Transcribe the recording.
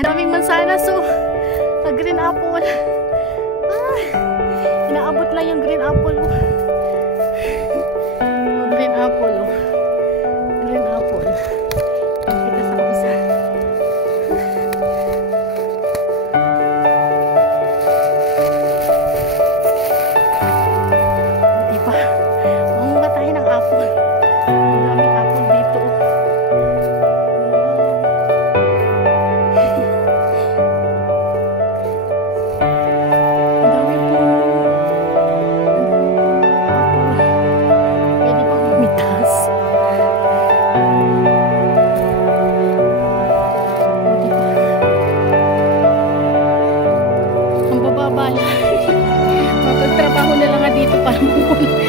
Ang daming mansanas, so green apple. Inaabot lang yung green apple. Green apple. Green apple. Kita sa isa. Diba? Mamunga tayo ng apple. Ang daming apple dito. Mapagtrabaho na lang nga dito para mamulit.